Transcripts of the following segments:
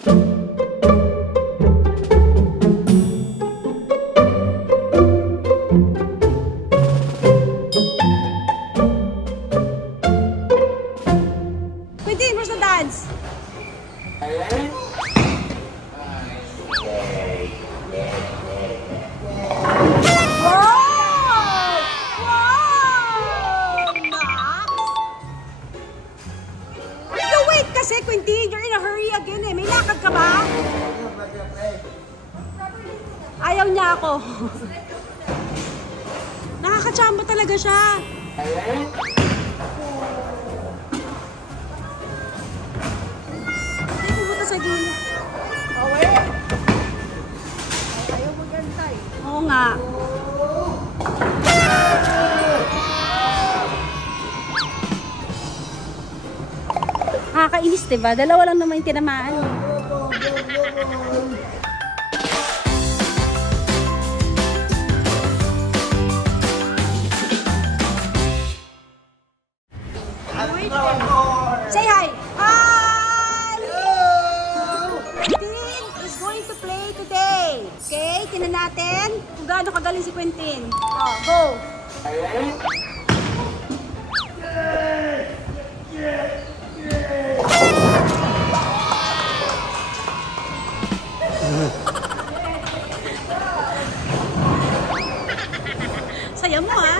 Quentin, where's the dance? Kasi Quentin, you're in a hurry again eh. May lakad ka ba? Ayaw niya ako. Nakakachamba talaga siya. Hindi pumunta sa dulo. Ayaw magantay. Oo nga. Nakakainis, diba? Dalawa lang naman yung tinamaan. Say hi! Hi! Quentin is going to play today. Okay? Tingnan natin kung gaano kagaling si Quentin. Oh, go! Saya mo ha?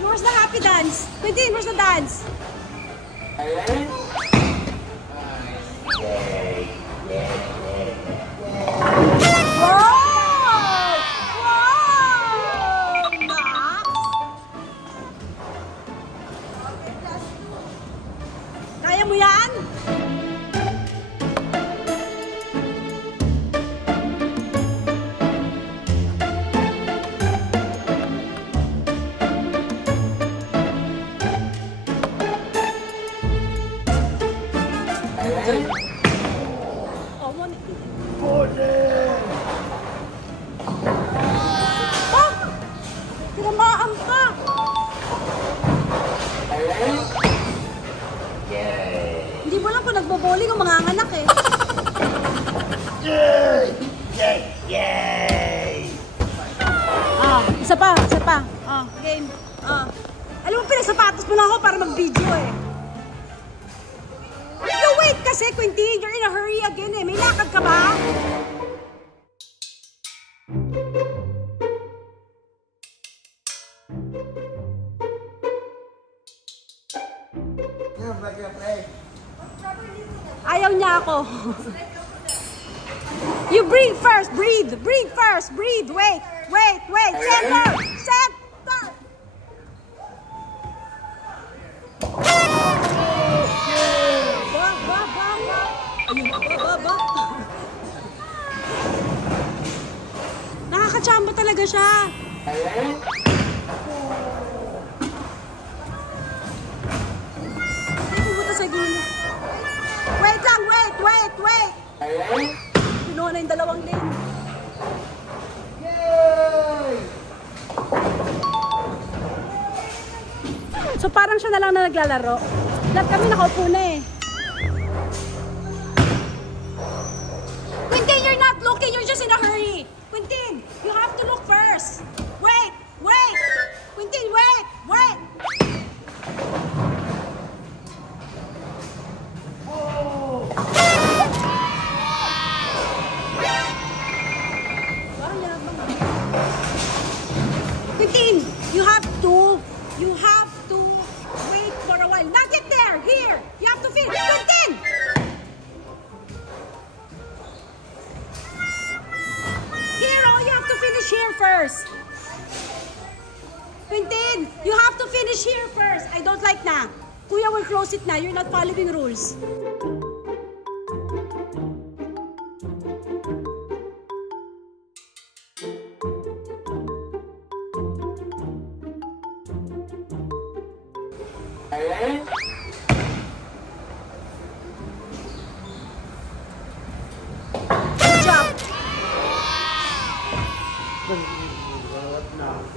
Where's the happy dance? Quentin, where's the dance? Kaya mo yan? Tinamaan ka! Hindi mo lang kung nagbo-bowling o manganganak eh. Isa pa, isa pa. Game. Alam mo, pinasapatos mo na ako para mag-video eh. No, wait kasi, Quentin, you're in a hurry again eh. May lakad ka ba? Ayaw niya ako. You breathe first, breathe. Breathe first, breathe. Wait. Center. Nakakachamba talaga siya. Hindi pumunta sa dulo. Wait lang, wait. Pinuha na yung dalawang lane. So parang siya na lang na naglalaro. Lahat kami nakaupo na eh. Quentin, you're not looking. You're just in a hurry. Quentin, you have to look first. Wait. Quentin, wait. Quentin, you have to wait for a while. Not yet there. Here. You have to finish. Quentin! Here, you have to finish here first. Quentin, you have to finish here first. I don't like na. Kuya will close it na. You're not following rules.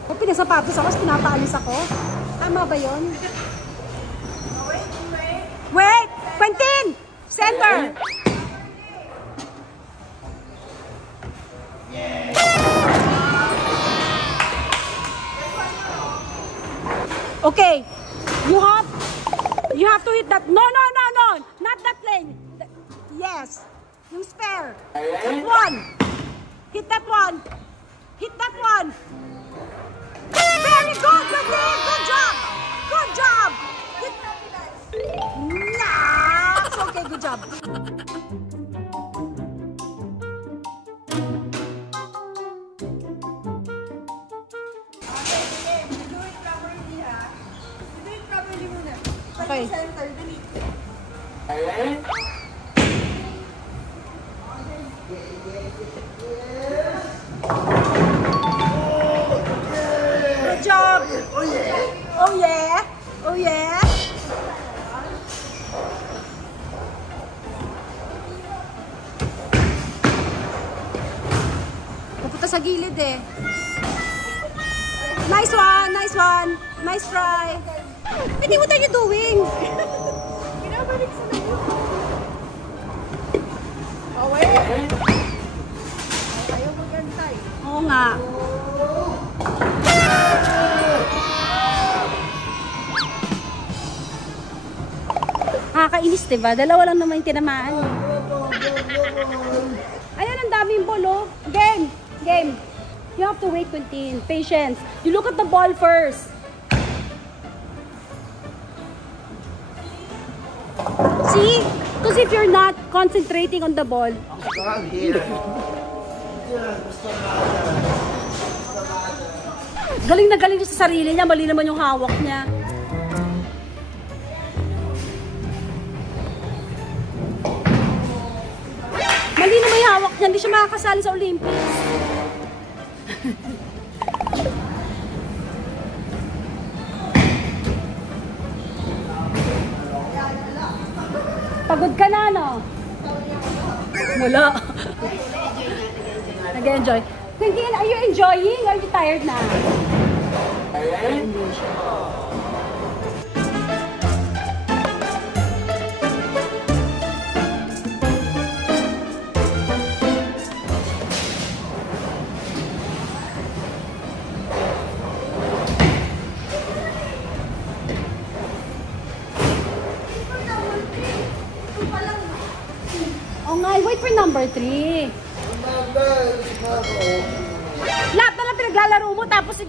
Kung pinasapatos ako, pinapaalis ako. Tama ba yun? Wait! Quentin! number? Okay. You have to hit that. No. Not that lane. Yes. Yung spare. That one. Hit that one. Hit that one. Very good, Nadine. Good job. Good job. Hit. Nah. Okay, good job. Okay. Center, dali. Good job. Oh yeah. Oh yeah. Pupunta sa gilid eh. Nice one. Nice one. Nice try. Hindi, what are you doing? Pinabalik sa nyo. Oh, wait. Ayaw magantay. Oo nga. Nakakainis, diba? Dalawa lang naman yung tinamaan. Ayan, ang daming ball, oh. Game! Game! You have to wait, Quintin. Patience. You look at the ball first. See? Because if you're not concentrating on the ball, galing na galing sa sarili niya, mali naman yung hawak niya. Mali naman yung hawak niya, hindi siya makakasali sa Olympics. Pagod ka na, no? Wala. Nag-enjoy. Quintin, are you enjoying? Are you tired na? Hindi siya. Oh nga, wait for number 3. Lahat na lang pinaglalaro mo tapos